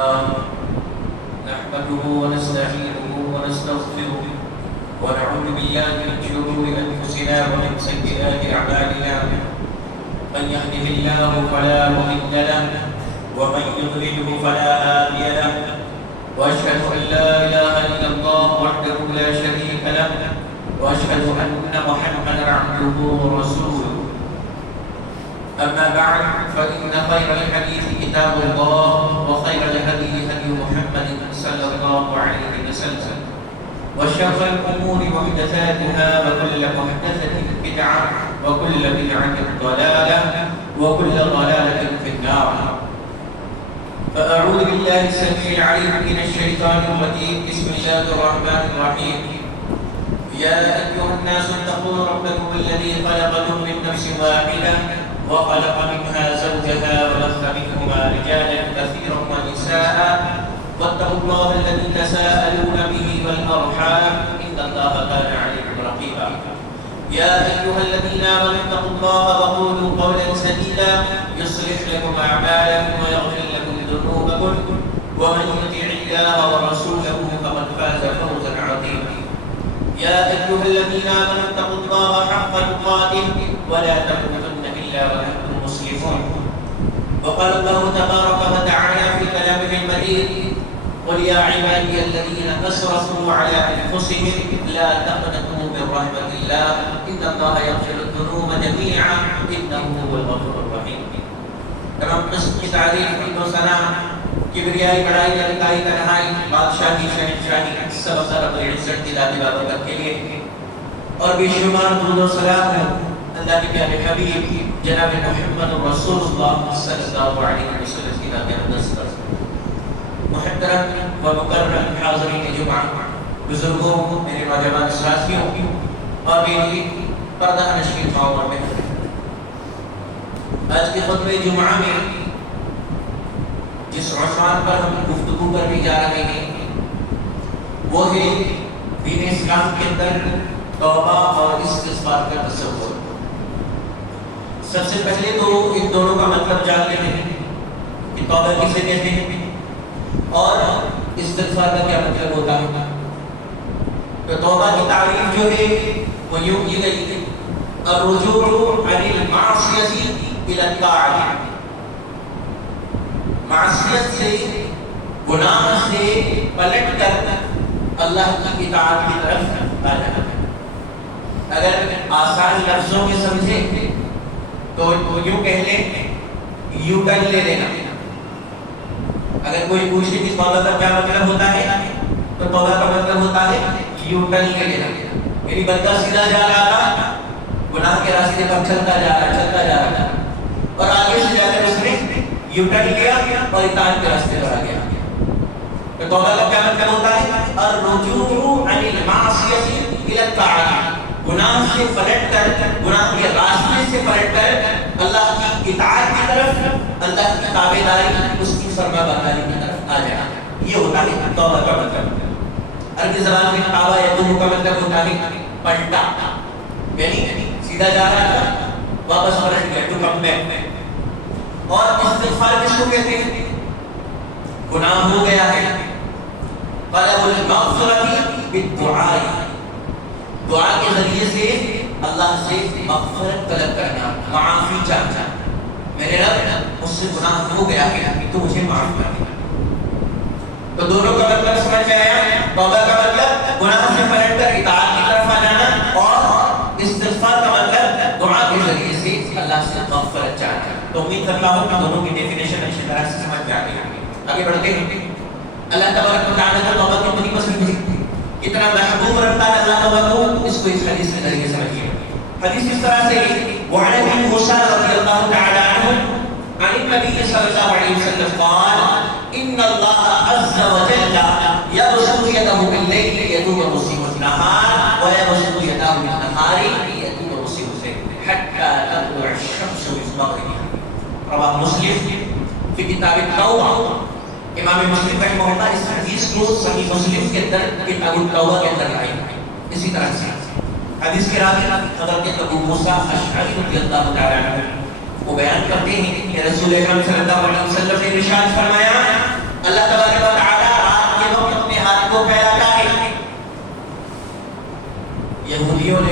لله نحمده ونستعينه ونستغفره ونعوذ بالله من شرور أنفسنا ومن سيئات أعمالنا من يهده الله فلا مضل له ومن يضلله فلا هادي له وأشهد أن لا إله إلا الله وحده لا شريك له وأشهد أن محمدا عبده ورسوله أما بعد فإن خير الحديث كتاب الله وخير الهدي هدي محمد صلى الله عليه وسلم وشر الأمور محدثاتها وكل محدثة بدعة وكل بدعة ضلالة وكل ضلالة في النار. فأعوذ بالله السميع العليم من الشيطان الرجيم. بسم الله الرحمن الرحيم. يا أيها الناس اتقوا ربكم الذي خلقكم من نفس واحدة وخلق منها زوجها وبث منهما رجالا كثيرا ونساء واتقوا الله الذي تساءلون به والأرحام إن الله كان عليكم رقيبا. يا أيها الذين آمنوا اتقوا الله وقولوا قولا سديدا يصلح لكم أعمالكم ويغفر لكم ذنوبكم ومن يطع الله ورسوله فقد فاز فوزا عظيما. يا أيها الذين آمنوا اتقوا الله حق تقاته ولا تموتن إلا وأنتم مسلمون. وقال الله تبارك وتعالى في كلامه المجيد: قل يا عبادي الذين أسرفوا على أنفسهم لا تقنطوا من رحمة الله إن الله يغفر الذنوب جميعا إنه هو الغفور الرحيم. تمام قسم کی تعریف و ثنا کبریائی بڑائی لڑکائی تنہائی بادشاہی شہنشاہی سب رب العزت کی ذات بابرکت کے لیے اور بے شمار درود و سلام اللہ کے پیارے حبیب جناب محمد رسول اللہ صلی اللہ علیہ وسلم کی ذات اقدس پر. محترم و مکرم حاضرین جمعہ، بزرگوں، میرے نوجوان ساتھیوں اور میری پردہ نشین ماؤں اور بہنوں، آج کے خطبہ جمعہ میں جس عنوان پر ہم گفتگو کرنے جا رہے ہیں وہ ہے دین اسلام کے اندر توبہ اور استغفار کا تصور. سب سے پہلے تو ان دونوں کا مطلب جان لیتے ہیں کہ توبہ کسے کہتے ہیں اور استغفار کا کیا مطلب ہوتا ہے. تو توبہ کی تعریف جو ہے وہ یوں کی گئی ہے: الرجوع عن المعصیۃ الی الطاعۃ. معصیت سے، گناہ سے پلٹ کر اللہ کی اطاعت کی طرف آ جانا ہے. اگر آسان لفظوں میں سمجھے تو یوں کہہ لیں یو ٹرن لے لینا. اگر کوئی پوچھے کہ توبہ کا کیا مطلب ہوتا ہے تو توبہ کا مطلب ہوتا ہے یو ٹرن لے لینا. یعنی بندہ سیدھا جا رہا تھا، گناہ کے راستے پر چلتا جا رہا تھا اور آگے سے جا کر اس نے یو ٹرن لیا اور اطاعت کے راستے پر آ گیا. تو توبہ کا کیا مطلب ہوتا ہے؟ الرجوع عن المعصیۃ الی الطاعۃ. گناہ سے پلٹ کر، گناہ کے راستے سے پلٹ کر اللہ کی اطاعت کی طرف، اللہ کی تابعداری، اس کی فرما برداری کی طرف آ جانا. یہ ہوتا ہے توبہ کا مطلب. عربی زبان میں توبہ یتوب کا مطلب ہوتا ہے پلٹا، یعنی سیدھا جا رہا تھا واپس پلٹ گیا، ٹو کم بیک. اور استغفار کس کو کہتے ہیں؟ گناہ ہو گیا ہے، طلب المغفرۃ بالدعاء، دعا کے ذریعے سے اللہ سے مغفرت طلب کرنا، معافی چاہنا. میرے رب مجھ سے گناہ ہو گیا ہے تو مجھے معاف کر دے. تو دونوں کا مطلب سمجھ میں آیا. توبہ کا مطلب گناہ سے پلٹ کر اطاعت کی طرف آ جانا اور استغفار کا مطلب دعا کے ذریعے سے اللہ سے مغفرت چاہنا. تو امید کرتا ہوں کہ دونوں کی ڈیفینیشن اچھی طرح سے سمجھ میں آ گئی. آگے بڑھتے ہیں. اللہ تبارک و تعالیٰ کا توبہ کتنی پسند ہے، کتنا محبوب رکھتا ہے اللہ توبہ کو، اس کو اس حدیث کے ذریعے سمجھیے. حدیث اس طرح سے وعن ابي موسى رضي الله تعالى عنه عن النبي صلى الله عليه وسلم قال ان الله عز وجل يبسط يده بالليل يتوب مسيء النهار ويبسط يده بالنهار يتوب مسيء الليل حتى تطلع الشمس من مغربها. رواه مسلم في كتاب التوبہ. امام مسلم رحمہ اللہ اس حدیث کو صحیح مسلم کے اندر کتاب التوبہ کے اندر لائے. اسی طرح سے حدیث کے راوی حضرت ابو موسیٰ اشعری رضی اللہ تعالی عنہ وہ بیان کرتے ہیں کہ رسول اکرم صلی اللہ علیہ وسلم نے ارشاد فرمایا اللہ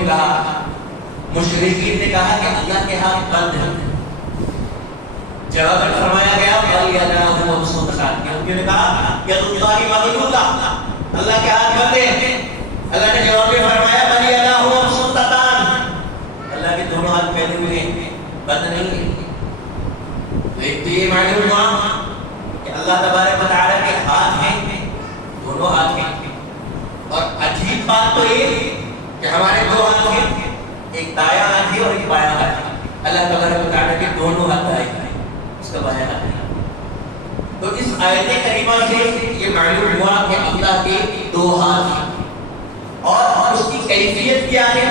کہا، مشرکین نے کہا کہ اللہ کے ہاتھ بند ہیں. جواب فرمایا گیا بل یداہ مبسوطتان، کیونکہ نے کہا ید اللہ مغلولہ، اللہ کے ہاتھ بند ہیں. اللہ نے جواب میں فرمایا بل یداہ مبسوطتان، اللہ کے دونوں ہاتھ پھیلے ہوئے ہیں، بند نہیں ہیں. تو ایک تو یہ معلوم ہوا کہ اللہ تبارک و تعالیٰ کے ہاتھ ہیں، دونوں ہاتھ ہیں. اور عجیب بات تو یہ کہ ہمارے دو ہاتھ ہیں، ایک دایاں ہاتھ ہے اور ایک بایاں ہاتھ ہے. اللہ تبارک و تعالیٰ کے دونوں ہاتھ دائیں ہیں، اس کا بایاں ہاتھ ہے. تو اس آیت کریمہ سے یہ معلوم ہوا کہ اللہ کے دو ہاتھ ہیں، اور اس کی کیفیت کیا ہے،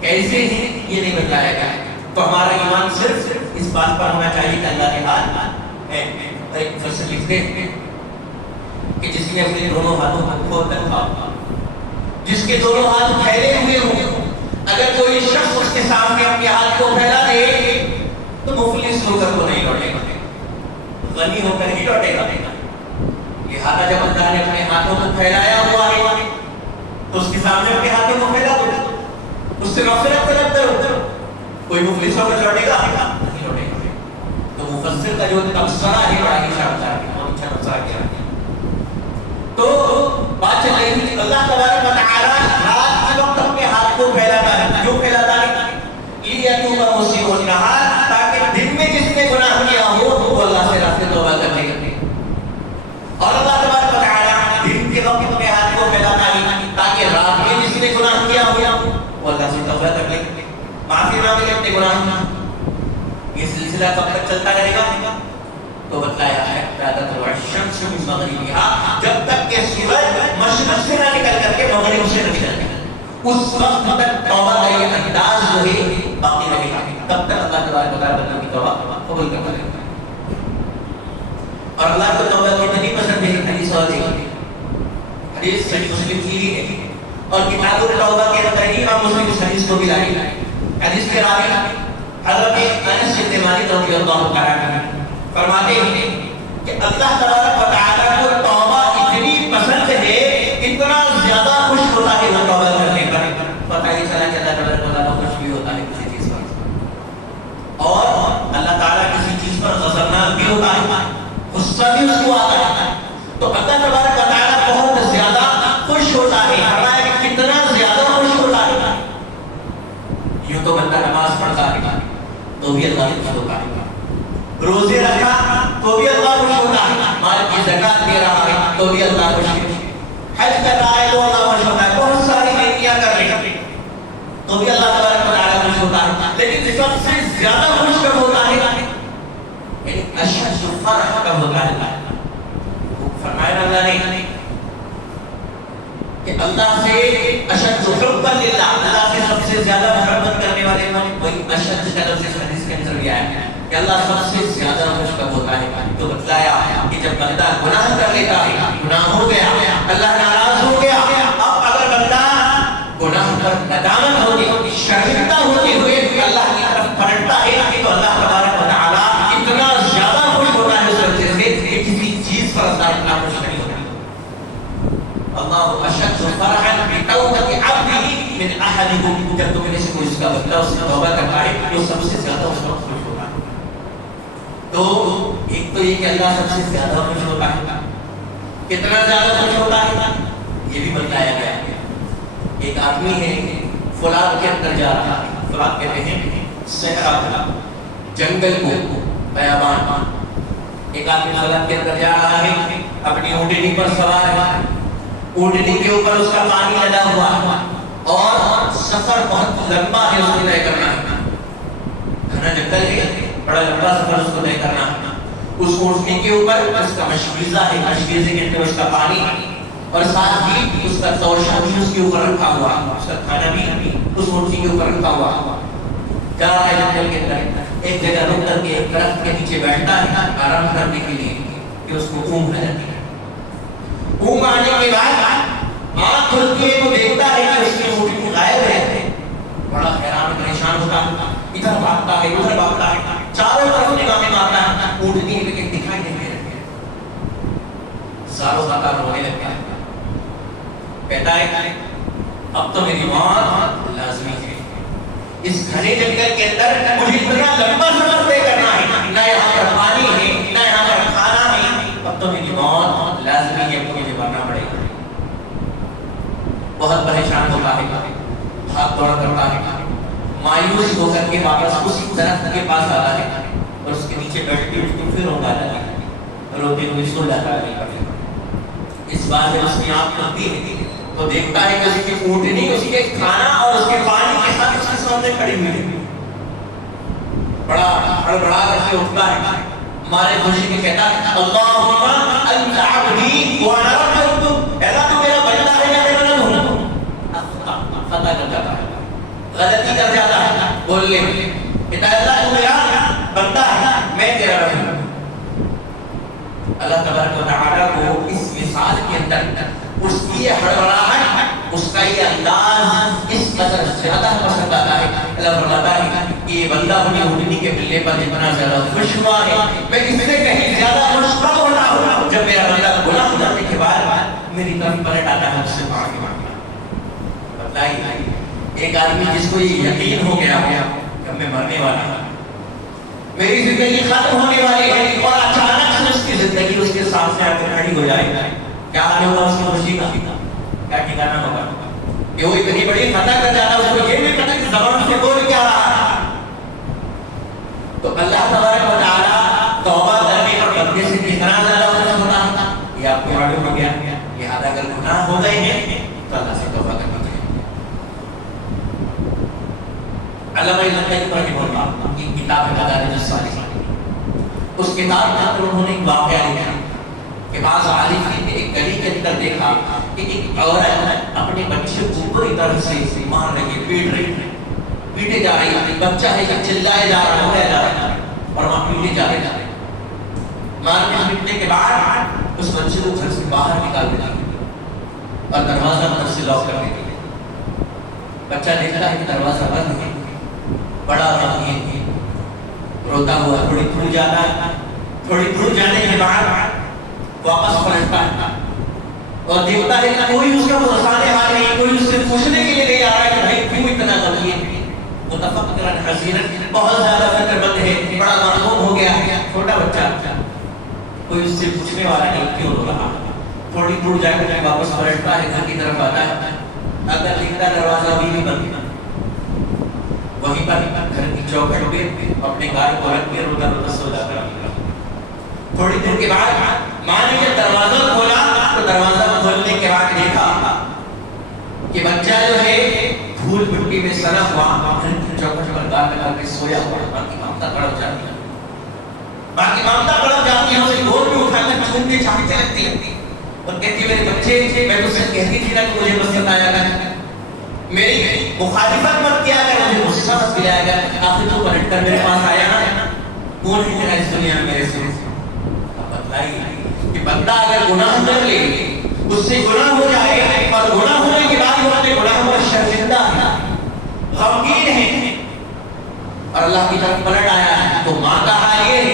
کیسے ہیں، یہ نہیں بتایا گیا. تو ہمارا ایمان صرف اس بات پر ہونا چاہیے کہ اللہ کے ہاتھ ہیں. ایک مفسر لکھتے ہیں کہ جس نے اپنے دونوں ہاتھوں کو کھول رکھا، جس کے دونوں ہاتھ پھیلے ہوئے ہوں، اگر کوئی شخص اس کے سامنے اپنے ہاتھ کو پھیلا دے تو مفلس ہو کر وہ نہیں لوٹے گا، غنی ہو کر ہی لوٹے گا. لہٰذا جب اللہ نے اپنے ہاتھوں کو پھیلایا ہوا ہے تو اس کے سامنے اپنے ہاتھوں کو پھیلا دو، اس سے مغفرت طلب کرو. کوئی مفلس ہو کر لوٹے گا نہیں لوٹے گا. تو مفسر کا جو تبصرہ ہے بڑا ہی شاندار ہے، بہت اچھا تبصرہ کیا ہے. تو بات چل رہی تھی اللہ تبارک و تعالیٰ رات کے وقت اپنے ہاتھ کو پھیلاتا ہے. کیوں پھیلاتا ہے؟ لیتوب مسیء النہار، تاکہ دن میں جس نے گناہ کیا ہو وہ اللہ سے راستے توبہ کر لے. اور اللہ تبارک و تعالیٰ دن کے وقت اپنے ہاتھ کو پھیلاتا ہے تاکہ رات میں جس نے گناہ کیا ہو وہ اللہ سے توبہ کر لے، معافی مانگے اپنے گناہ کا. یہ سلسلہ کب تک چلتا رہے گا؟ تو بتلایا ہے الشمس من مغربها، جب تک کہ سورج مشرق سے نہ نکل کر کے مغرب سے نہ نکل جائے، اس وقت تک توبہ کا یہ انداز جو ہے باقی رہے گا. تب تک اللہ تبارک و تعالیٰ بندوں کی توبہ قبول کرتا رہے گا. اور اللہ کو توبہ کتنی پسند ہے، حدیث اور حدیث صحیح مسلم کی ہے، اور کتاب التوبہ کے اندر ہی امام مسلم اس حدیث کو بھی لائی. حدیث کے راوی حضرت انس بن مالک رضی اللہ تعالیٰ عنہ فرماتے ہیں کہ اللہ تبارک و تعالیٰ کو توبہ اتنی پسند ہے، اتنا زیادہ خوش ہوتا ہے وہ توبہ کرنے پر. پتہ ہی چلا کہ اللہ تبارک و تعالیٰ خوش بھی ہوتا ہے کسی چیز پر، اور اللہ تعالیٰ کسی چیز پر غضبناک بھی ہوتا ہے، غصہ بھی اس کو آتا ہے. تو اللہ تبارک و تعالیٰ بہت زیادہ خوش ہوتا ہے. فرمایا کہ کتنا زیادہ خوش ہوتا ہے. یوں تو بندہ نماز پڑھتا ہے تو بھی اللہ خوش ہوتا ہے، روزے رکھا تو بھی اللہ خوش ہوتا ہے، مال کی زکات دے رہا ہے تو بھی اللہ خوش ہے، حج کر رہا ہے تو اللہ خوش ہوتا ہے، بہت ساری نیکیاں کر رہے ہیں تو بھی اللہ تبارک و تعالیٰ خوش ہوتا ہے. لیکن سب سے زیادہ خوش کب ہوتا ہے؟ یعنی اشد فرح کب ہوتا ہے؟ فرمایا اللہ نے کہ اللہ سے اشد حبا للہ، اللہ سے سب سے زیادہ محبت کرنے والے وہی اشد کا لفظ اس حدیث کے اندر بھی آیا ہے کہ اللہ سب سے زیادہ خوش کب ہوتا ہے. تو بتلایا کہ جب بندہ گناہ کر لیتا ہے، گناہ ہو گیا، اللہ ناراض ہو گیا، اب اگر بندہ گناہ پر ندامت ہوتی، شرمندہ ہوتے ہوئے اللہ کی طرف پلٹتا ہے تو اللہ تبارک و تعالیٰ اتنا زیادہ خوش ہوتا ہے اس وجہ سے کہ کسی چیز پر اللہ اتنا خوش نہیں ہوتا. اللہ اشد فرحا بتوبۃ عبدہ من احدکم، جب تم میں سے کوئی اس کا بندہ اس سے توبہ کرتا ہے تو سب سے زیادہ اس وقت خوش ہوتا ہے. تو ایک تو یہ کہ اللہ سب سے زیادہ خوش ہوتا ہے، کتنا زیادہ خوش ہوتا ہے یہ بھی بتایا گیا ہے. ایک آدمی ہے فولاد کے اندر جا رہا ہے، فولاد کہتے ہیں صحرا، جنگل کو، بیابان. ایک آدمی فولاد کے اندر جا رہا ہے، اپنی اونٹنی پر سوار ہے، اونٹنی کے اوپر اس کا پانی لگا ہوا ہے اور سفر بہت لمبا ہے، اس کو طے کرنا ہے. گھنا جنگل ہے، بڑا لمبا سفر اس کو طے کرنا ہے. اس اونٹنی کے اوپر اس کا مشکیزہ ہے، مشکیزے کے اندر اس کا پانی، اور ساتھ ہی اس کا توشہ بھی اس کے اوپر رکھا ہوا، اس کا کھانا بھی اس اونٹنی کے اوپر رکھا ہوا. جا رہا ہے جنگل کے اندر، ایک جگہ رک کر کے ایک درخت کے نیچے بیٹھتا ہے آرام کرنے کے لیے کہ اس کو اونگ آ جاتی ہے. اونگ آنے کے بعد آنکھ کھلتی ہے تو دیکھتا ہے کہ اس کی اونٹنی غائب ہے. بڑا حیران پریشان ہوتا ہے، ادھر بھاگتا ہے ادھر بھاگتا ہے، چاروں طرف نگاہیں مارتا ہے، اونٹنی لیکن دکھائی نہیں دے رہی ہے. ساروں کا رونے لگتا ہے، کہتا ہے اب تو میری موت لازمی ہے. اس گھنے جنگل کے اندر مجھے اتنا لمبا سفر طے کرنا ہے، نہ یہاں پر پانی ہے نہ یہاں پر کھانا ہے، اب تو میری موت لازمی ہے، مجھے مرنا پڑے گا۔ بہت پریشان ہوتا ہے، بھاگ دوڑ کرتا ہے، مایوس ہو کر کے واپس اس درخت کے پاس آتا ہے اور اس کے نیچے بیٹھ کے پھر روتا ہے، روتے ہوئے سو جاتا ہے۔ اس بار جب اس کی آنکھ کھلتی ہے تو دیکھتا ہے کہ اس کی اونٹنی اس کے کھانا اور اس کے پانی کے ساتھ اس کے سامنے کھڑی ہوئی ہے۔ بڑا ہڑبڑا کر کے اٹھتا ہے، مارے خوشی کے کہتا ہے اللہم انت عبدی وانا ربک، اے اللہ تو میرا بندہ ہے یا میرا رب ہوں؟ خطا کر جاتا ہے، غلطی کر جاتا ہے، بول لے کہتا ہے اللہ تو میرا بندہ ہے میں تیرا رب ہوں۔ اللہ تبارک و تعالیٰ کو اس مثال کے اندر اس کی ہڑبڑاہٹ، اس کا یہ انداز اس قدر زیادہ پسند آتا ہے۔ اللہ فرماتا ہے کہ یہ بندہ اپنی اونٹنی کے ملنے پر جتنا زیادہ خوش ہوا ہے، میں اس سے کہیں زیادہ خوش کب ہوتا ہوں جب میرا بندہ گناہ کرنے کے بعد میری طرف پلٹ آتا ہے، مجھ سے معافی مانگتا ہے۔ بتائیے ایک آدمی جس کو یہ یقین ہو گیا کہ میں مرنے والا ہوں، میری زندگی ختم ہونے والی ہے، اور اچانک سے اس کی زندگی اس کے سامنے آ کر کھڑی ہو جائے، کیا حال ہوگا اس کی خوشی کا؟ کیا ٹھکانا ہوگا کہ وہ اتنی بڑی خطا کر جاتا ہے، اس کو یہ بھی پتہ کہ زبان سے بول کیا رہا ہے۔ تو اللہ تبارک و تعالیٰ توبہ کرنے پر بندے سے کتنا زیادہ خوش ہوتا ہے یہ آپ کو معلوم ہو گیا۔ لہٰذا اگر گناہ ہو گئے ہیں تو اللہ سے توبہ کرنی چاہیے۔ علامہ ابن قیم رحمہ اللہ کی کتاب ہے مدارج السالکین، اس کتاب میں انہوں نے ایک واقعہ لکھا کہ بعض عارفین نے ایک گلی کے اندر دیکھا کہ ایک عورت اپنے بچے کو بری طرح سے مار رہی ہے، پیٹے جا رہی ہے، بچہ ہے کہ چلائے جا رہا ہے اور وہاں پیٹے جا رہے ہیں۔ مارنے پیٹنے کے بعد اس بچے کو گھر سے باہر نکال دیا اور دروازہ اندر سے لاک کر دیا۔ بچہ دیکھتا ہے کہ دروازہ بند ہے، بڑا غمگین ہے، روتا ہوا تھوڑی دور جاتا ہے، تھوڑی دور جانے کے بعد واپس پلٹتا ہے اور دیکھتا ہے کہ کوئی اس کا بسانے والا نہیں، کوئی اس سے پوچھنے کے لیے نہیں آ رہا ہے کہ بھائی کیوں اتنا غمگین ہے؟ متفکرا حزینا، بہت زیادہ فکر مند ہے، بڑا مغموم ہو گیا ہے، چھوٹا بچہ، کوئی اس سے پوچھنے والا نہیں کیوں رو رہا۔ تھوڑی دور جا کر واپس پلٹتا ہے، گھر کی طرف آتا ہے، اگر دیکھتا دروازہ ابھی بھی بند ہے، وہیں پر گھر کی چوکھٹ پہ اپنے گائے کو رکھ کے روتا روتا سو جاتا ہے۔ تھوڑی دیر کے بعد ماں نے جب دروازہ کھولا تو دروازہ کھولنے کے بعد دیکھا کہ بچہ جو ہے دھول مٹی میں سنا ہوا گھر کی چوکھٹ پر گال لگا کے سویا ہوا۔ باقی مامتا تڑپ جاتی ہے، اسے گود میں اٹھا کر چومتے چاہتے لگتی ہے اور کہتی ہے میرے بچے، میں تو سے کہتی تھی نا کہ مجھے پسند آیا کر، میری مخالفت مت کیا کر، مجھے غصہ مت دلایا کر، آخر تو پلٹ کر میرے پاس آیا نا، کون ہے تیرا اس دنیا میں میرے سے؟ اب بتلائیے کہ بندہ اگر گناہ کر لے، اس سے گناہ ہو جائے اور گناہ ہونے کے بعد وہ اپنے گناہ پر شرمندہ ہے، غمگین ہے اور اللہ کی طرف پلٹ آیا ہے، تو ماں کا حال یہ ہے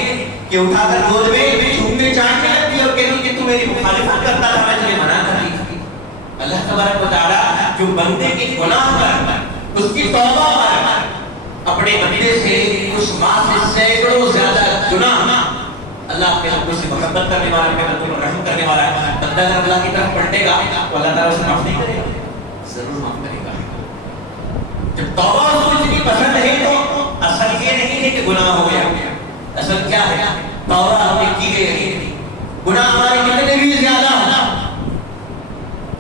کہ اٹھا کر گود میں چومنے چاہتے لگتی اور کہتی کہ تو میری مخالفت کرتا تھا، میں تجھے منع کر دی تھی۔ اللہ تبارک و تعالیٰ جو بندے کے گناہ پر، اس کی توبہ پر، اپنے بندے سے اس ماں سے سینکڑوں زیادہ گناہ، اللہ کے حقوق سے محبت کرنے والا، اپنے بندوں پر رحم کرنے والا ہے۔ بندہ اگر اللہ کی طرف پلٹے گا تو اللہ تعالیٰ اسے معاف نہیں کرے گا، ضرور معاف کرے گا۔ جب توبہ اس کو اتنی پسند ہے تو اصل یہ نہیں ہے کہ گناہ ہو گیا، اصل کیا ہے؟ توبہ ہم نے کی ہے، گناہ ہمارے کتنے بھی زیادہ ہونا،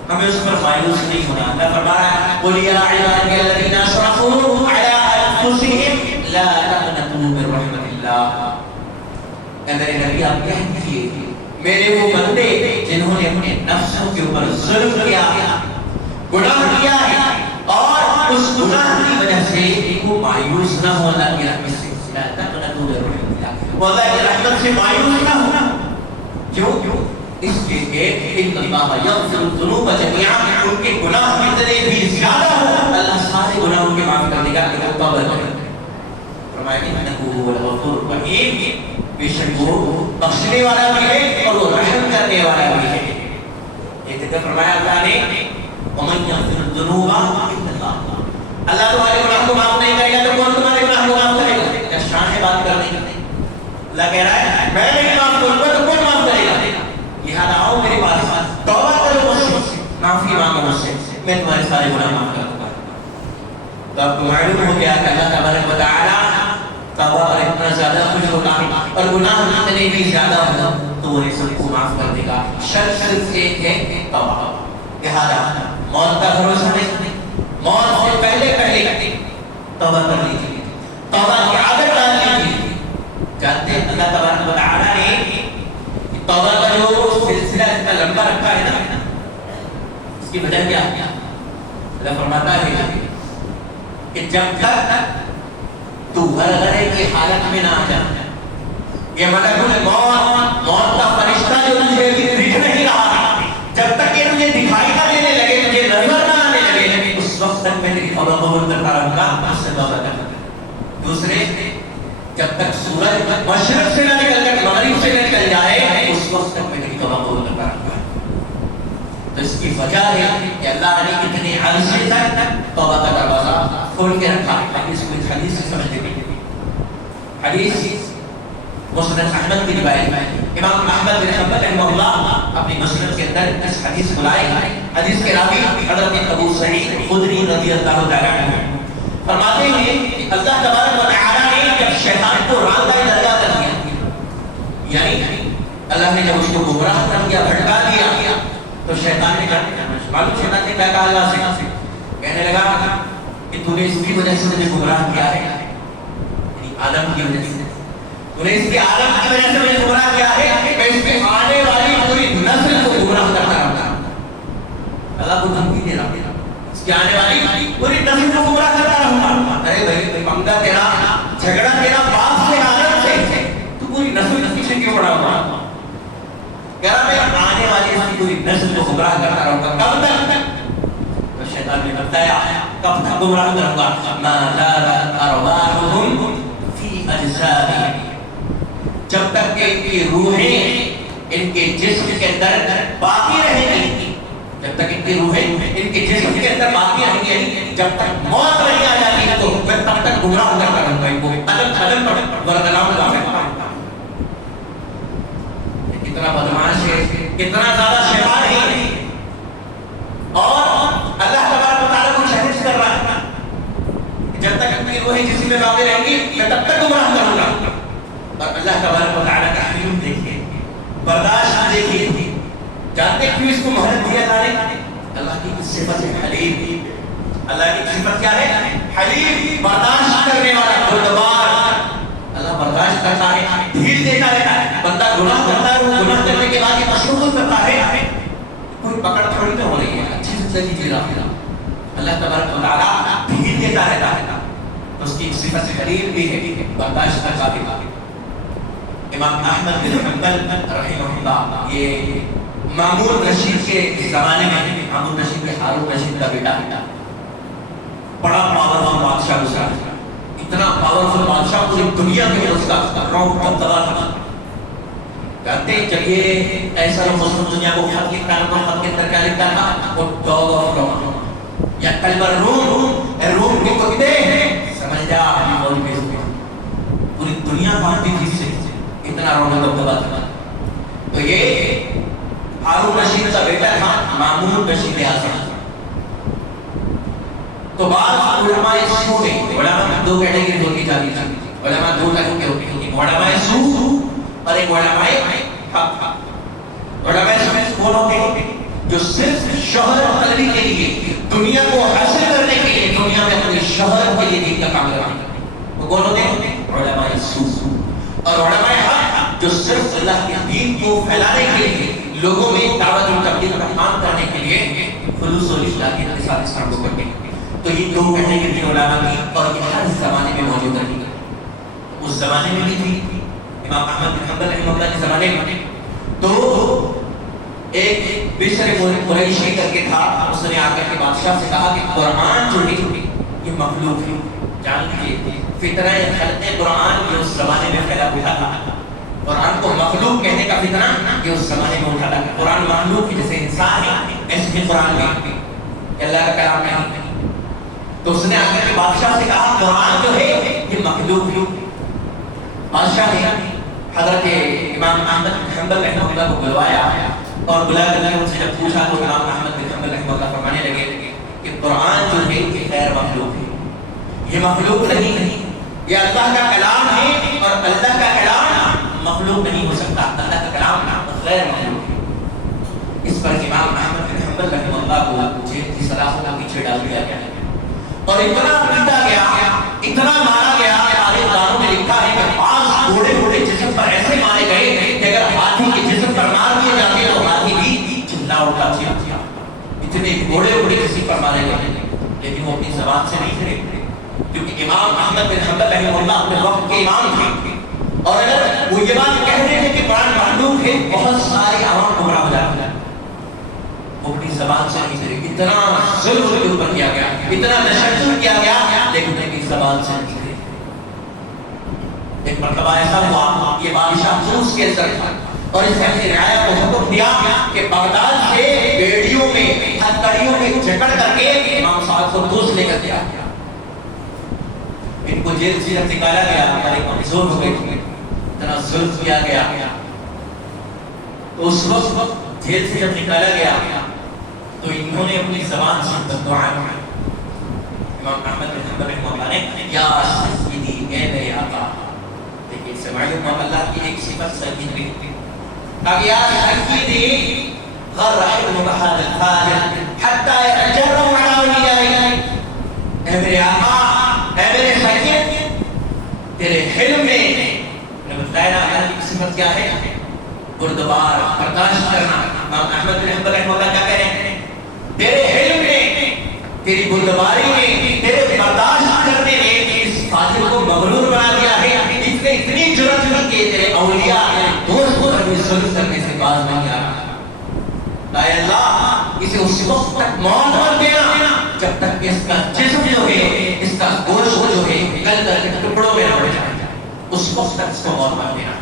ہمیں اس پر مایوس نہیں ہونا۔ اللہ فرما رہا ہے قُلْ يَا عِبَادِيَ الَّذِينَ أَسْرَفُوا عَلَىٰ أَنفُسِهِمْ لَا تَقْنَطُوا مِن رَحْمَةِ اللَّهِ، اے میرے نبی آپ کہہ دیجئے میرے وہ بندے جنہوں نے اپنے نفسوں کے اوپر ظلم کیا ہے، گناہ کیا ہے اور اس گناہ کی وجہ سے وہ مایوس نہ ہو اللہ کی رحمت سے، لا تَقْنَطُوا مِن رَحْمَةِ اللَّهِ، وہ اللہ کی رحمت سے مایوس نہ ہونا۔ کیوں؟ اس لیے کہ ان اللہ یغفر الذنوب جميعا، ان کے گناہ کتنے بھی زیادہ ہو اللہ سارے گناہوں کے معاف کرنے کا توبہ کرے۔ فرمایا انہ هو الغفور الرحیم، بے شک وہ بخشنے والا بھی ہے اور وہ رحم کرنے والا بھی ہے۔ یہ ذکر فرمایا اللہ نے ومن یغفر الذنوب الا اللہ، اللہ تمہارے گناہ کو معاف نہیں کرے گا تو کون تمہارے گناہ کو معاف کرے گا؟ کیا شان ہے بات کرنے کی؟ اللہ کہہ رہا ہے میں نہیں معاف کروں گا تو کون معاف کرے گا؟ لہٰذا آؤ میرے پاس، توبہ کرو مجھ سے، معافی مانگو مجھ سے، میں تمہارے سارے گناہ معاف کر دوں گا۔ تو اب کو معلوم ہو گیا کہ اللہ تبارک و تعالیٰ توبہ پر اتنا زیادہ خوش ہوتا ہے اور گناہ اتنے بھی زیادہ ہو تو وہ سب کو معاف کر دے گا۔ شرط صرف ایک ہے توبہ۔ لہٰذا موت کا بھروسہ نہیں، موت سے پہلے توبہ کر لیجیے، توبہ کی عادت ڈال لیجیے۔ جانتے ہیں اللہ تبارک و تعالیٰ نے توبہ کا جو سلسلہ اتنا لمبا رکھا ہے نا، اس کی وجہ کیا ہے؟ اللہ فرماتا ہے کہ جب تک تو غرغرے کی حالت میں نہ آ جا، یہ ملک الموت، موت کا فرشتہ جو تجھے دکھ نہیں رہا، جب تک یہ تجھے دکھائی نہ دینے لگے، تجھے نظر نہ آنے لگے، اس وقت تک میں تیری توبہ قبول کرتا رہوں گا، اس سے توبہ کرنا۔ دوسرے، جب تک سورج مشرق سے نہ نکل کر مغرب سے نکل جائے، اس وقت تک میں تیری توبہ قبول کرتا رہوں گا۔ تو اس کی وجہ ہے کہ اللہ نے اتنے عرصے تک توبہ کا دروازہ کھول کے رکھا ہے۔ حدیث سے سمجھ لیں، حدیث مسند احمد کی روایت ہے، امام احمد بن حنبل رحمہ اللہ اپنی مسند کے اندر اس حدیث کو لائے ہیں۔ حدیث کے راوی حضرت ابو سعید خدری رضی اللہ تعالیٰ عنہ فرماتے ہیں کہ اللہ تبارک و تعالیٰ نے جب شیطان کو راندہ درگاہ کر دیا، یعنی اللہ نے جب اس کو گمراہ کر دیا، بھٹکا دیا، تو شیطان نے معلوم شیطان نے کیا کہا اللہ سے؟ کہنے لگا کہ تو نے اس کی وجہ سے مجھے گمراہ کیا ہے، یعنی آدم کی وجہ سے، تو نے اس کی آدم کی وجہ سے مجھے گمراہ کیا ہے، میں اس کے آنے والی پوری نسل کو گمراہ کرتا رہا۔ اللہ کو دھمکی دے رہا، اس کی آنے والی پوری نسل کو گمراہ کرتا رہا۔ ارے بھائی پنگا تیرا، جھگڑا تیرا باپ سے آدم سے، تو پوری نسل پیچھے کیوں پڑا ہوا؟ کہہ رہا میں آنے والی اس کی پوری نسل کو گمراہ کرتا رہوں گا، کب تک؟ تو شیطان نے بتایا کب تک گمراہ کروں گا؟ ما زالت ارواحهم فی اجسادهم، جب تک کہ ان کی روحیں ان کے جسم کے اندر باقی رہیں گی، جب تک ان کی روحیں ان کے جسم کے اندر باقی رہیں گی، جب تک موت نہیں آ جاتی ہے تو میں تب تک گمراہ کرتا رہوں گا ان کو، قدم پر ورگلاؤں گا۔ کتنا بدمعاش ہے، کتنا زیادہ شیطان ہے، اور اللہ تبارک و تعالیٰ کو چیلنج کر رہا ہے کہ جب تک اپنی روحیں جسم میں باقی رہیں گی میں تب تک گمراہ کروں گا۔ اور اللہ تبارک و تعالیٰ کا حلم دیکھیے، برداشت دیکھیے، جانتے کیوں اس کو مہلت دیا جا رہا ہے؟ اللہ کی صفت ہے حلیم، اللہ کی صفت کیا ہے؟ حلیم، برداشت کرنے والا، بردبار۔ اللہ برداشت کرتا ہے، ڈھیل دیتا ہے، بندہ گناہ کرتا ہے، وہ گناہ کرنے کے بعد یہ مشروع کرتا ہے، کوئی پکڑ تھوڑی نہ ہو رہی ہے، اچھی زندگی جی رہا ہے۔ اللہ تبارک و تعالیٰ ڈھیل دیتا رہتا ہے، اس کی صفت حلیم بھی ہے، برداشت کرتا بھی ہے۔ امام احمد بن حنبل رحمہ اللہ، یہ مامون رشید کے زمانے میں، مامون رشید کے ہارون رشید کا بیٹا، بڑا پاورفل بادشاہ گزرا، اتنا پاورفل بادشاہ پوری دنیا میں اس کا رونق دبدبا تھا۔ کہتے ہیں جب یہ ایسا مسلم دنیا کو خط لکھتا ہے، خط کے اندر کیا لکھتا تھا؟ وہ ڈاگ آف روم یا کلب الروم، روم کے کتے ہیں، سمجھ جا پوری دنیا مانتی تھی سے، اتنا رونق دبدبا تھا۔ تو یہ ہارون رشید کا بیٹا تھا، مامون رشید اعظم۔ تو بعض علماء سو نے، علماء دو کیٹیگری ہوتی جاتی تھی، علماء دو طرح کے ہوتے ہیں، علماء سو اور ایک علماء حق۔ علماء سو کون ہوتے ہیں؟ جو صرف شہرت طلبی کے لیے، دنیا کو حاصل کرنے کے لیے، دنیا میں اپنی شہرت کے لیے دین کا کام کرتے ہیں، وہ کون ہوتے ہیں؟ علماء سو۔ اور علماء حق جو صرف اللہ کے دین کو پھیلانے کے لیے، لوگوں میں دعوت و تبلیغ کا کام کرنے کے لیے خلوص و اخلاص کے ساتھ اس کام کو کرتے ہیں۔ تو یہ دو کیٹیگری علماء کی، اور یہ ہر زمانے میں موجود رہی ہے۔ اس زمانے میں بھی تھی، امام احمد بن حنبل رحمہ اللہ کے زمانے میں تو ایک بشر قریشی کر کے تھا، اس نے آ کر کے بادشاہ سے کہا کہ قرآن جو ہے یہ مخلوق ہے، جان لیجیے فطرہ خلق قرآن یہ اس زمانے میں پھیلا ہوا تھا۔ قرآن کو مخلوق کہنے کا فتنہ یہ اس زمانے میں اٹھا تھا۔ قرآن مخلوق جیسے انسان ہے ایسے ہی قرآن بھی اللہ کا کلام نہیں۔ تو اس نے آگے کے بادشاہ سے کہا قرآن جو ہے یہ مخلوق ہے. بادشاہ نے حضرت امام احمد بن حنبل رحمہ اللہ کو بلوایا اور بلا کر ان سے جب پوچھا تو امام احمد بن حنبل رحمہ اللہ فرمانے لگے کہ قرآن جو ہے یہ غیر مخلوق ہے, یہ مخلوق نہیں, یہ اللہ کا کلام ہے اور اللہ کا کلام مخلوق نہیں ہو سکتا, اللہ کا کلام غیر مخلوق ہے. اس پر امام احمد بن حنبل رحمہ اللہ کو جیل کی سلاخوں کے پیچھے ڈال دیا گیا اور اتنا پیٹا گیا, اتنا مارا گیا. تاریخ دانوں میں لکھا ہے کہ 5 گھوڑے جسم پر ایسے مارے گئے کہ اگر ہاتھی کے جسم پر مار دیے جاتے تو ہاتھی بھی چلا اٹھا چلا. اتنے گھوڑے کسی پر مارے گئے لیکن وہ اپنی زبان سے نہیں تھے, کیونکہ امام احمد بن حنبل رحمہ اللہ اپنے وقت کے امام تھے اور اگر وہ یہ بات کہہ رہے تھے کہ قرآن مخلوق ہے بہت سارے عوام گمراہ ہو جاتے ہیں. وہ اپنی زبان سے نہیں تھے, اتنا ظلم ان کے اوپر کیا گیا, اتنا تشدد کیا گیا لیکن ان کی زبان سے نہیں تھے. ایک مرتبہ ایسا ہوا, یہ بادشاہ طوس کے اندر تھا اور اس نے اپنی رعایا کو حکم دیا کہ بغداد سے بیڑیوں میں ہتھکڑیوں میں جکڑ کر کے امام صاحب کو طوس لے کر دیا. ان کو جیل سے جب نکالا گیا ہمارے کمزور ہو گئے تھے, اتنا ظلم کیا گیا. تو اس وقت جیل سے جب نکالا گیا تو انہوں نے اپنی زبان سے دعا کی. امام احمد بن حنبل رحمہ اللہ نے یا سیدی اے میرے آقا, لیکن سمعی امام اللہ کی ایک صفت سید بھی تھی کہ یا سیدی غرق بحر الفاجر حتی یتجرم علی اولیائی. اے میرے آقا, اے میرے سید, تیرے حلم میں بتایا اللہ کی صفت کیا ہے, بردبار, برداشت کرنا. امام احمد بن حنبل رحمہ اللہ کیا کہہ رہے ہیں, تیرے علم نے, تیری بردباری نے, تیرے برداشت کرنے نے اس فاجر کو مغرور بنا دیا ہے. اس نے اتنی جرأت کی کہ تیرے اولیاء دوست کو کبھی ظلم کرنے سے باز نہیں آ رہا. اے اللہ, اسے اس وقت تک موت مت دینا جب تک کہ اس کا جسم جو ہے, اس کا گوشت جو ہے گل کر کے ٹکڑوں میں نہ پڑ جائے. اس وقت تک اس کو موت مت دینا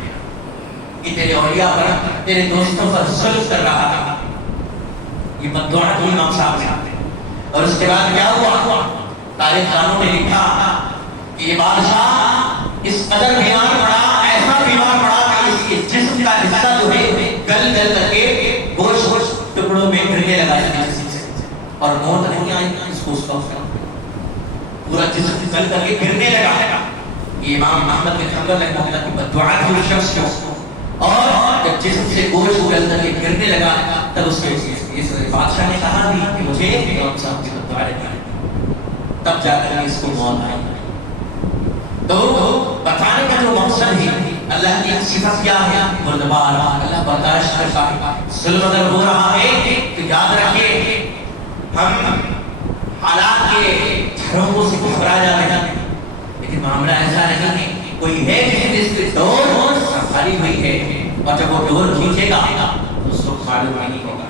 کہ تیرے اولیاء پر, تیرے دوستوں پر ظلم کر رہا تھا. یہ بددعا تھی امام صاحب نے. اور اس کے بعد کیا ہوا, تاریخ دانوں نے لکھا کہ یہ بادشاہ اس قدر بیمار پڑا, ایسا بیمار پڑا کہ اس کے جسم کا حصہ جو ہے گل کر کے گوشت ٹکڑوں میں گرنے لگا اور موت نہیں آئی اس کو اس وقت, پورا جسم گل کر کے گرنے لگا. یہ امام احمد بن حنبل رحمہ اللہ کی بددعا تھی اس شخص کو. اور جب جسم سے گوشت گل کر کے گرنے لگا تب اس بادشاہ نے کہا بھی کہ مجھے امام صاحب کی بددعا لگی, تب جا کر اس کو موت آئی. تو بتانے کا جو مقصد ہے, اللہ کی صفت کیا ہے, بردبار, اللہ برداشت کرتا ہے. ظلم اگر ہو رہا ہے تو یاد رکھیے ہم حالات کے جھڑوں سے گھبرا جاتے ہیں, لیکن معاملہ ایسا نہیں ہے. کوئی ہے جس کی ڈور خالی ہوئی ہے اور جب وہ ڈور کھینچے گا تو اس کو خالی نہیں ہوگا.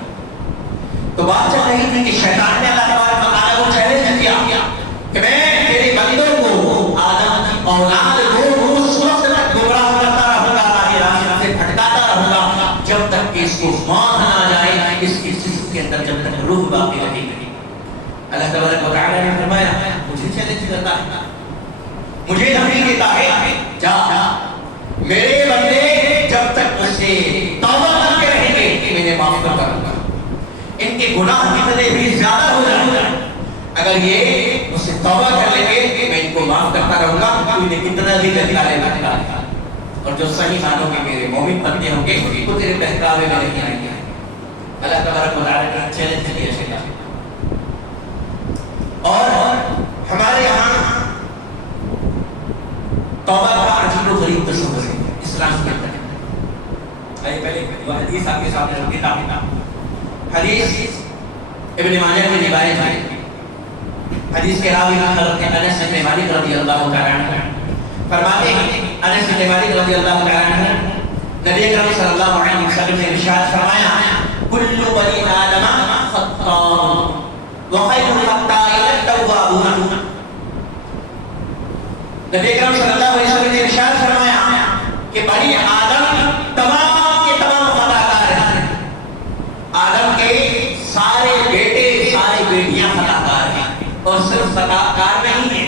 تو بات چل رہی تھی کہ شیطان نے اللہ تبارک و تعالیٰ کو چیلنج کیا کہ میں تیرے بندوں کو, آدم کی اولاد کو اس وقت تک گمراہ کرتا رہوں گا, راہ سے بھٹکاتا رہوں گا جب تک کہ اس کو موت نہ آ جائے, اس کی جسم کے اندر جب تک روح باقی رہے گی. اللہ تبارک و تعالیٰ نے فرمایا مجھے چیلنج کرتا ہے, مجھے دھمکی دیتا ہے, جا میرے بندے جب تک مجھ سے توبہ کر کے رہیں گے میں انہیں معاف کرتا رہوں گا. ان کے گناہ کتنے بھی زیادہ ہو جائیں, اگر یہ مجھ سے توبہ کر لیں گے میں ان کو معاف کرتا رہوں گا. انہیں کتنا بھی بہکالے گا, اور جو صحیح معنوں میں میرے مومن بندے ہوں گے وہ تیرے بہکاوے میں نہیں آئیں گے. اللہ تبارک و تعالیٰ نے چیلنج دیا شیطان. اور ہمارے یہاں توبہ کا عجیب و غریب تصور ہے اسلام کے اندر. پہلے وہ حدیث آپ کے سامنے رکھ دیتا ہوں. حدیث ابن ماجہ کی روایت ہے. حدیث کے راوی حضرت انس بن مالک رضی اللہ تعالی عنہ فرماتے ہیں, انس بن مالک رضی اللہ تعالی عنہ نبی اکرم صلی اللہ علیہ وسلم نے ارشاد فرمایا کل بنی آدم خطاء وخیر الخطائین التوابون. نبی اکرم صلی اللہ علیہ وسلم نے ارشاد فرمایا کہ بنی آدم تمام کے تمام خطاکار ہیں. آدم کے سارے بیٹے ساری بیٹیاں خطاکار ہیں. اور صرف خطاکار نہیں ہے،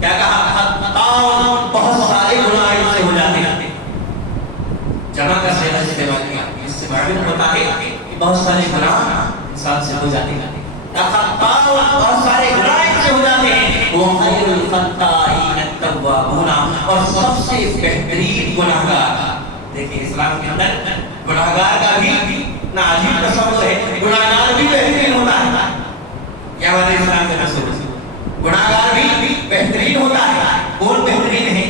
کیا کہا؟ خطاؤں، بہت سارے گناہ ان سے ہو جاتے ہیں۔ جمع کا صیغہ استعمال کیا، اس سے معلوم ہوتا ہے کہ بہت سارے گناہ انسان سے ہو جاتے ہیں۔ خطاؤں، بہت سارے گناہ ان سے ہو جاتے ہیں۔ وَخَيْرُ الْخَطَّائِينَ التَّوَّابُونَ، اور سب سے بہترین گناہگار، دیکھیں اسلام کے اندر گناہگار کا بھی اتنا عجیب تصور ہے، گناہگار بھی بہترین ہوتا ہے۔ کیا بات ہے؟ اسلام کے تصور گناہگار بھی بہترین ہوتا ہے۔ کون بہترین ہے؟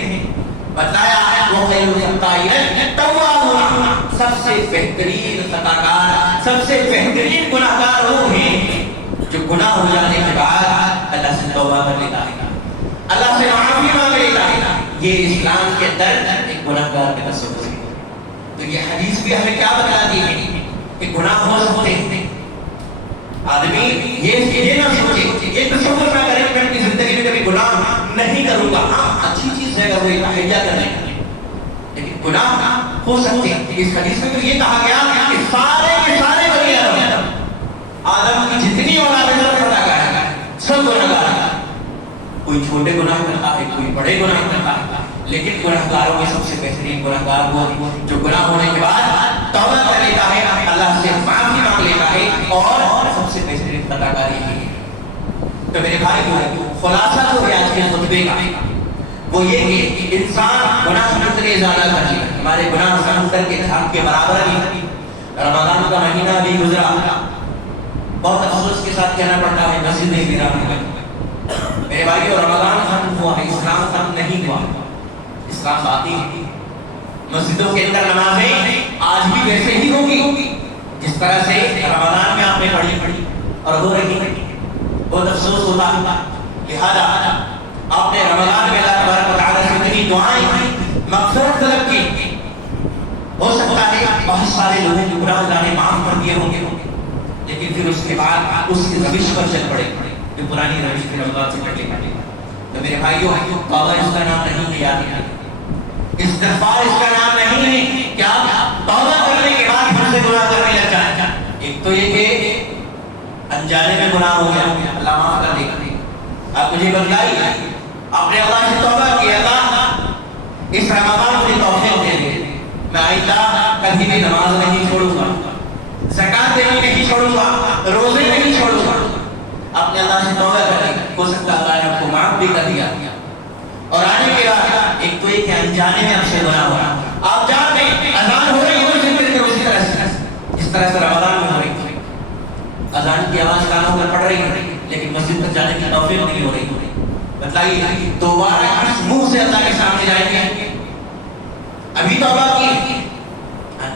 بتایا وَخَيْرُ الْخَطَّائِينَ التَّوَّابُونَ، سب سے بہترین خطاکار، سب سے بہترین گناہگار وہ ہیں جو گناہ ہو جانے کے بعد اللہ سے توبہ کر لیتا ہے، اللہ سے معافی مانگ لیتا ہے۔ یہ اسلام کے اندر ایک گناہگار کا تصور ہے۔ تو یہ حدیث بھی ہمیں کیا بتاتی ہے کہ گناہ ہو سکتے ہیں۔ آدمی یہ نہ سوچے، یہ تصور نہ کرے کہ میں اپنی زندگی میں کبھی گناہ نہیں کروں گا۔ ہاں، اچھی چیز ہے اگر وہ تحیہ کرنے، لیکن گناہ ہو سکتے ہیں۔ اس حدیث میں تو یہ کہا گیا کہ سارے کے سارے بنی آدم کی جتنی اولاد ہے سب خطاکار ہے، سب گناہگار ہیں۔ کوئی چھوٹے گناہ کرتا ہے، کوئی بڑے گناہ کرتا ہے، لیکن گناہگاروں میں سب سے بہترین گناہگار وہ جو گناہ ہونے کے بعد توبہ کر لیتا ہے، اللہ سے معافی مانگ لیتا ہے، اور سب سے بہترین خطاکاری ہے۔ تو میرے بھائی کو خلاصہ جو ہے آج کے خطبے کا وہ یہ کہ انسان گناہ کتنے زیادہ کرے، ہمارے گناہ سمندر کے جھاگ کے برابر ہی۔ رمضان کا مہینہ بھی گزرا، بہت افسوس کے ساتھ کہنا پڑتا ہے مسجدیں ویران ہو گئی۔ میرے بھائیو، رمضان ختم ہوا ہے، اسلام ختم نہیں ہوا۔ اسلام باقی ہے۔ مسجدوں کے اندر نمازیں آج بھی ویسے ہی ہوگی جس طرح سے رمضان میں آپ نے پڑھی اور ہو رہی ہے۔ بہت افسوس ہوتا ہے، لہذا آپ نے رمضان میں اللہ تبارک و تعالیٰ سے اتنی دعائیں مغفرت طلب کی، ہو سکتا ہے بہت سارے لوگوں کے گناہ اللہ نے معاف کر دیے ہوں گے، لیکن پھر اس کے بعد اس کی روش پر چل پڑے جو پرانی روش پہ رمضان سے پہلے پڑے۔ تو میرے بھائیو، توبہ اس کا نام نہیں ہے، یاد رکھیں، استغفار اس کا نام نہیں ہے۔ کیا توبہ کرنے کے بعد پھر سے گناہ کرنے لگ جائیں؟ ایک تو یہ کہ انجانے میں گناہ ہو گیا، اللہ معاف کر دے گا۔ آپ مجھے بتائیے، آپ نے اللہ سے توبہ کی، اللہ اس رمضان مجھے توفیق دے دے، میں آئندہ کبھی بھی نماز نہیں چھوڑوں گا، زکات دینا نہیں چھوڑوں گا، روزے نہیں چھوڑوں گا۔ آپ نے اللہ سے توبہ کر لی، ہو سکتا ہے اللہ نے آپ کو معاف بھی کر دیا، اور آنے کے بعد ایک تو یہ کہ انجانے میں آپ سے گناہ ہوا، آپ جانتے ہیں اذان ہو رہی ہے اسی طرح سے جس طرح سے رمضان میں ہو رہی تھی، اذان کی آواز کانوں پر پڑ رہی ہے لیکن مسجد تک جانے کی توفیق نہیں ہو رہی۔ بتائیے دوبارہ کس منہ سے اللہ کے سامنے جائیں گے؟ ابھی توبہ کی،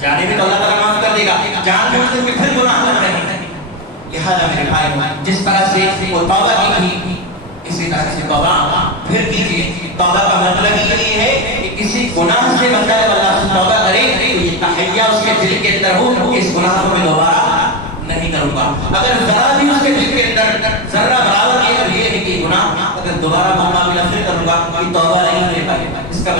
جانے میں تو اللہ تعالیٰ معاف کر دے گا، جان بوجھ کر پھر گناہ کر رہے ہیں۔ لہٰذا میرے بھائی، جس طرح سے وہ توبہ کی تھی اسی طرح سے توبہ پھر کیجیے۔ توبہ کا مطلب یہ ہے کہ کسی گناہ سے بندہ اللہ سے توبہ کرے تو یہ تحیہ اس کے دل کے اندر ہو کہ اس گناہ کو میں دوبارہ نہیں کروں گا۔ اگر ذرا بھی اس کے دل کے اندر ذرہ برابر یہ ہے کہ گناہ اگر دوبارہ موقع ملا پھر کروں گا، یہ توبہ نہیں ہے بھائی۔ اس کا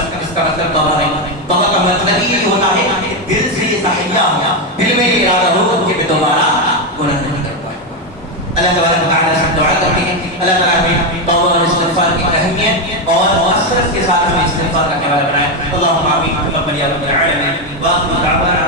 مطلب توبہ نہیں۔ توبہ کا مطلب یہ ہوتا ہے کہ دل سے یہ تحیہ ہو، دل میں یہ ارادہ ہو کہ میں دوبارہ گناہ نہیں کروں گا۔ اللہ تبارک و تعالیٰ سے دعا کرتے ہیں اللہ تعالیٰ ہمیں توبہ اور استغفار کی اہمیت اور کثرت کے ساتھ ہمیں استغفار کا حوالہ بنائے۔ اللہم آمین، رب العالمین، واخر دعوانا